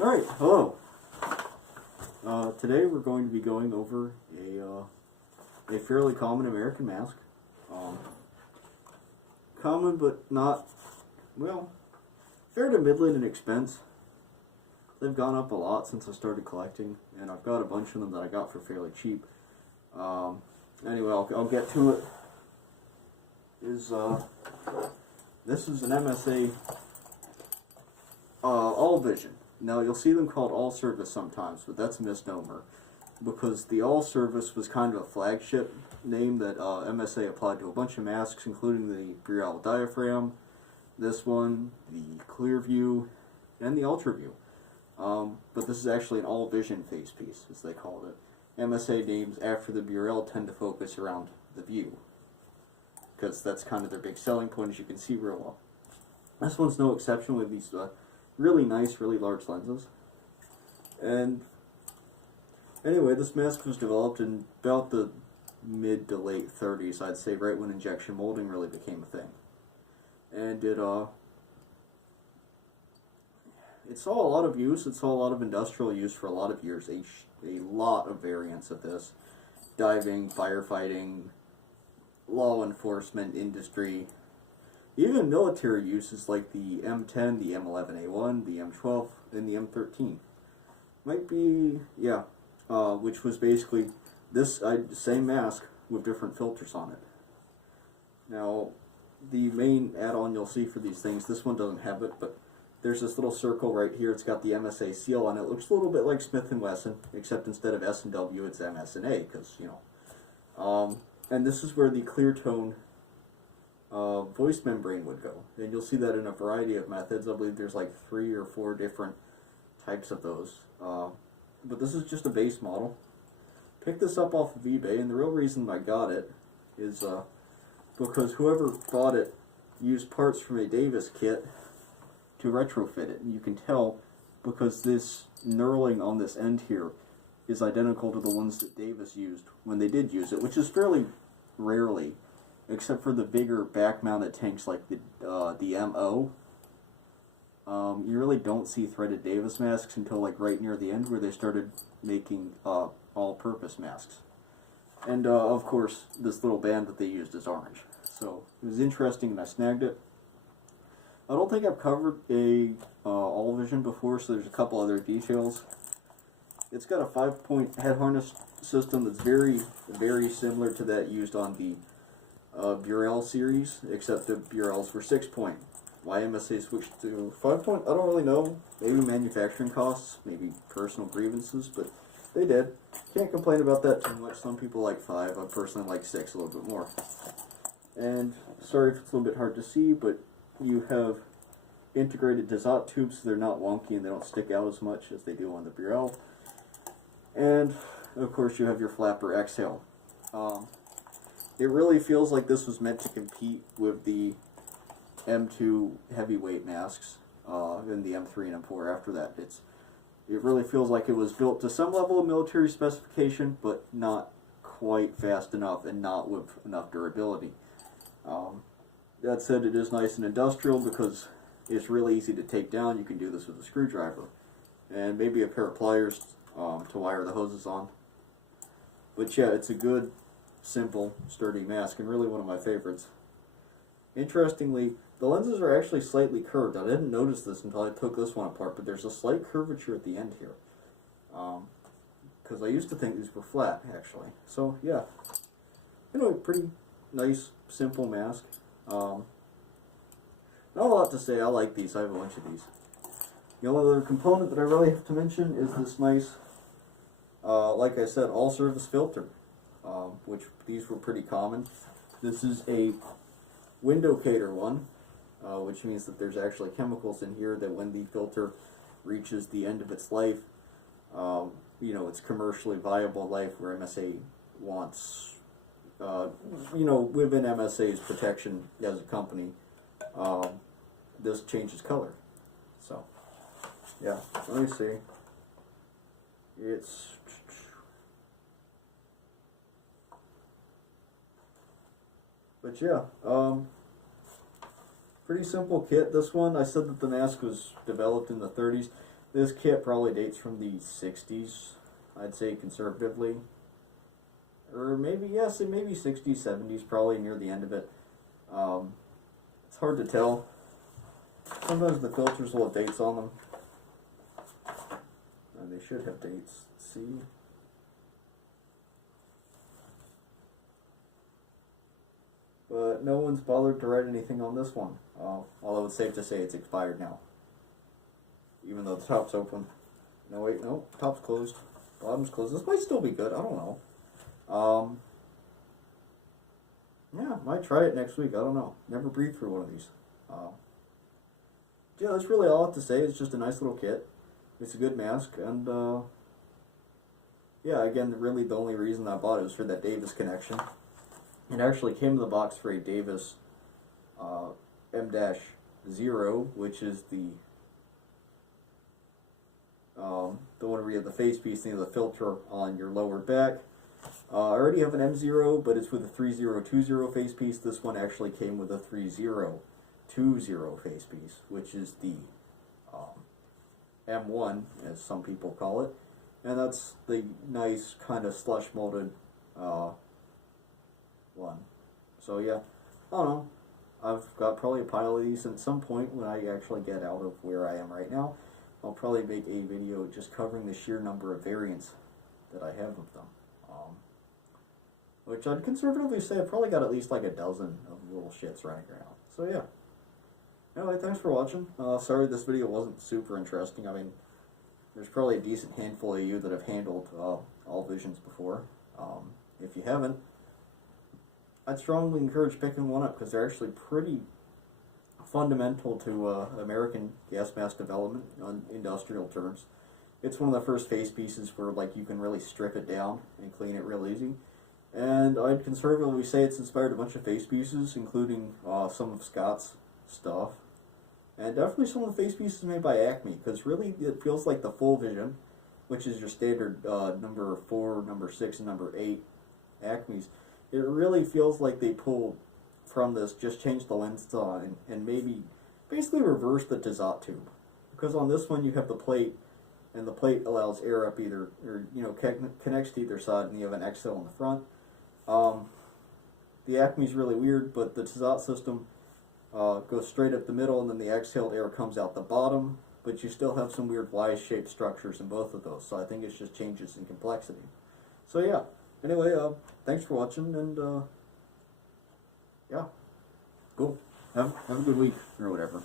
Alright, hello. Today we're going to be going over a fairly common American mask. Common but not, well, fair to middling in expense. They've gone up a lot since I started collecting, and I've got a bunch of them that I got for fairly cheap. Anyway, I'll get to it. This is an MSA All-Vision. Now, you'll see them called All-Service sometimes, but that's a misnomer, because the All-Service was kind of a flagship name that MSA applied to a bunch of masks, including the Burrell Diaphragm, this one, the Clear View, and the Ultra View. But this is actually an All-Vision face piece, as they called it. MSA names after the Burrell tend to focus around the view, because that's kind of their big selling point, as you can see real well. This one's no exception with these really nice, really large lenses. And anyway, this mask was developed in about the mid to late 30s, I'd say, right when injection molding really became a thing. And it saw a lot of use. It saw a lot of industrial use for a lot of years. A lot of variants of this. Diving, firefighting, law enforcement, industry, even military uses like the M10, the M11A1, the M12, and the M13. Might be, yeah, which was basically this same mask with different filters on it. Now, the main add-on you'll see for these things, this one doesn't have it, but there's this little circle right here. It's got the MSA seal on it. It looks a little bit like Smith & Wesson, except instead of S&W, it's MS&A, because, you know. And this is where the clear tone voice membrane would go. And you'll see that in a variety of methods. I believe there's like 3 or 4 different types of those. But this is just a base model. Picked this up off of eBay, and the real reason I got it is because whoever bought it used parts from a Davis kit to retrofit it. And you can tell because this knurling on this end here is identical to the ones that Davis used when they did use it, which is fairly rarely, except for the bigger back-mounted tanks like the MO. You really don't see threaded Davis masks until like right near the end, where they started making all-purpose masks. And of course, this little band that they used is orange. So it was interesting, and I snagged it. I don't think I've covered a All-Vision before, so there's a couple other details. It's got a 5-point head harness system that's very, very similar to that used on the Burrell series, except the Burrells were 6-point. Why MSA switched to 5-point, I don't really know. Maybe manufacturing costs, maybe personal grievances, but they did. Can't complain about that too much. Some people like 5. I personally like 6 a little bit more. And sorry if it's a little bit hard to see, but you have integrated Dazot tubes, so they're not wonky and they don't stick out as much as they do on the Burrell. And of course you have your flapper exhale. It really feels like this was meant to compete with the M2 heavyweight masks and the M3 and M4 after that. It really feels like it was built to some level of military specification, but not quite fast enough and not with enough durability. That said, it is nice and industrial because it's really easy to take down. You can do this with a screwdriver and maybe a pair of pliers to wire the hoses on. But yeah, it's a good, simple, sturdy mask, and really one of my favorites. Interestingly, the lenses are actually slightly curved. I didn't notice this until I took this one apart, but there's a slight curvature at the end here. Because I used to think these were flat, actually. So yeah, anyway, pretty nice, simple mask. Not a lot to say. I like these. I have a bunch of these. The only other component that I really have to mention is this nice, like I said, all-service filter, which these were pretty common. This is a windocator one, which means that there's actually chemicals in here that when the filter reaches the end of its life, you know, its commercially viable life, where MSA wants, you know, within MSA's protection as a company, this changes color. So, yeah, let me see. It's but yeah, pretty simple kit. This one, I said that the mask was developed in the 30s. This kit probably dates from the 60s, I'd say conservatively. Or maybe, yes, it may be 60s, 70s, probably near the end of it. It's hard to tell. Sometimes the filters will have dates on them. And they should have dates. Let's see. But no one's bothered to write anything on this one. Although it's safe to say it's expired now. Even though the top's open. No, wait, no. Top's closed. Bottom's closed. This might still be good. I don't know. Yeah, might try it next week. I don't know. Never breathed through one of these. Yeah, that's really all I have to say. It's just a nice little kit. It's a good mask. And, yeah, again, really the only reason I bought it was for that Davis connection. It actually came in the box for a Davis M-0, which is the one where you have the face piece and the filter on your lower back. I already have an M0, but it's with a 3020 face piece. This one actually came with a 3020 face piece, which is the M1, as some people call it. And that's the nice kind of slush molded one. So yeah, I don't know. I've got probably a pile of these at some point when I actually get out of where I am right now. I'll probably make a video just covering the sheer number of variants that I have of them. Which I'd conservatively say I've probably got at least like a dozen of little shits running around. So yeah. Anyway, thanks for watching. Sorry this video wasn't super interesting. I mean, there's probably a decent handful of you that have handled All-Visions before. If you haven't, I'd strongly encourage picking one up because they're actually pretty fundamental to American gas mask development on industrial terms. It's one of the first face pieces where like you can really strip it down and clean it real easy. And I'd conservatively say it's inspired a bunch of face pieces, including some of Scott's stuff. And definitely some of the face pieces made by Acme, because really it feels like the full vision, which is your standard number 4, number 6, and number 8 Acmes. It really feels like they pulled from this, just changed the lens design, and maybe basically reversed the Tizot tube. Because on this one you have the plate, and the plate allows air up either, or connects to either side, and you have an exhale in the front. The Acme's really weird, but the Tizot system goes straight up the middle, and then the exhaled air comes out the bottom, but you still have some weird Y-shaped structures in both of those, so I think it's just changes in complexity. So yeah, anyway, thanks for watching, and yeah, cool. Have a good week, or whatever.